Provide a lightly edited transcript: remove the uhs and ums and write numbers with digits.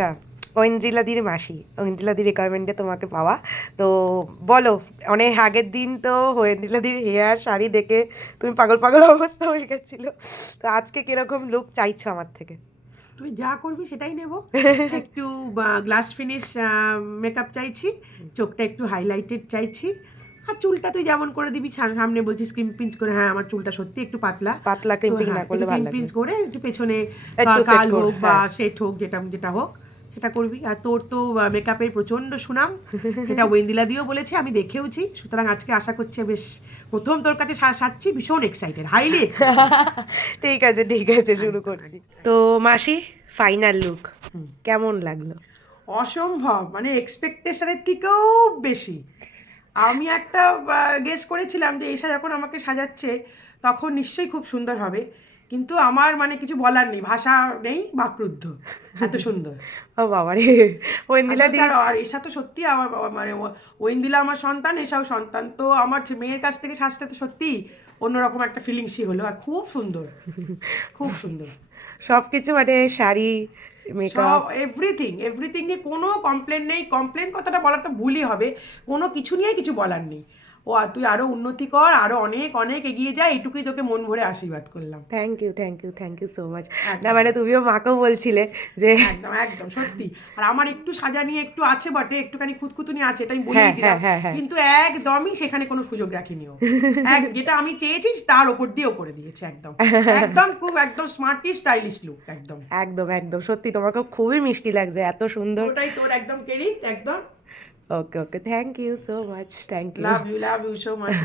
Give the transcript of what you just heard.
আচ্ছা, ঐন্দ্রিলাদির মাসি, ঐন্দ্রিলাদির রিকোয়ারমেন্টে তোমাকে পাওয়া। তো বলো, অনেক আগের দিন তো ঐন্দ্রিলাদির হেয়ার শাড়ি দেখে তুমি পাগল পাগল অবস্থা হয়ে গেছিলো, তো আজকে কিরকম লুক চাইছো আমার থেকে? তুই যা করবি সেটাই নেব। একটু গ্লাস ফিনিশ মেকআপ চাইছি, চোখটা একটু হাইলাইটেড চাইছি, আর চুলটা তুই যেমন করে দিবি, সামনে বলছিস ক্রিম পিঞ্চ করে, হ্যাঁ আমার চুলটা সত্যি একটু পাতলা, পাতলা তো ক্রিম্পিং হ্যাঁ না একটু করলে ভালো ক্রিম লাগবে, পিঞ্চ করে একটু পেছনে একটু সেট কাল কর, হোক বা হ্যাঁ। সেট হোক, যেটা হোক সেটা করবি। আর তোর তো মেকআপের প্রচণ্ড সুনাম, সেটা ওয়েন্দিলা দিয়েও বলেছে, আমি দেখেওছি। সুতরাং আজকে আশা করছি বেশ প্রথম তোর কাছে সাজছি, ভীষণ এক্সাইটেড, হাইলি ঠিক আছে ঠিক আছে, শুরু করছি। তো মাসি, ফাইনাল লুক কেমন লাগলো? অসম্ভব, মানে এক্সপেকটেশনের থেকেও বেশি। আমি একটা গেস করেছিলাম যে এসা যখন আমাকে সাজাচ্ছে তখন নিশ্চয়ই খুব সুন্দর হবে, কিন্তু আমার মানে কিছু বলার নেই, ভাষা নেই, বাকরুদ্ধ, এত সুন্দর। ও বাবা রে, ঐন্দ্রিলা দি। আর এসা তো সত্যি আমার মানে ঐন্দিলা আমার সন্তান, এসাও সন্তান, তো আমার মেয়ের কাছ থেকে সাজতে তো সত্যি অন্যরকম একটা ফিলিংসই হলো, আর খুব সুন্দর, খুব সুন্দর। সব কিছু মানে শাড়ি, মেকআপ, সব এভরিথিং এভরিথিং নিয়ে কোনো কমপ্লেন নেই। কমপ্লেন কথাটা বলা তো ভুলই হবে, কোনো কিছু নিয়ে কিছু বলার নেই। ও আর তুই আরো উন্নতি কর, আরো অনেক অনেক এগিয়ে যা, এইটুকুই তোকে মন ভরে আশীর্বাদ করলাম। Thank you thank you thank you so much. না একদম মানে তুমিও মাকেও বলছিলে যে একদম একদম সত্যি। আর আমার একটু সাজা নিয়ে একটু আছে বটে, একটুখানি খুঁতখুতুনি আছে, এটা আমি হ্যাঁ বলেই হ্যাঁ দিলাম, হ্যাঁ হ্যাঁ, কিন্তু একদমই সেখানে কোনো সুযোগ রাখিনি ও। যেটা আমি চেয়েছি তার ওপর দিয়েও করে দিয়েছে, একদম একদম খুব একদম স্মার্টি স্টাইলিশ লুক, একদম। একদম একদম সত্যি, তোমাকে খুবই মিষ্টি লাগছে, এত সুন্দর। ওটাই তোর একদম ক্রেডিট, একদম। Okay okay, thank you so much, thank you. Love you so much.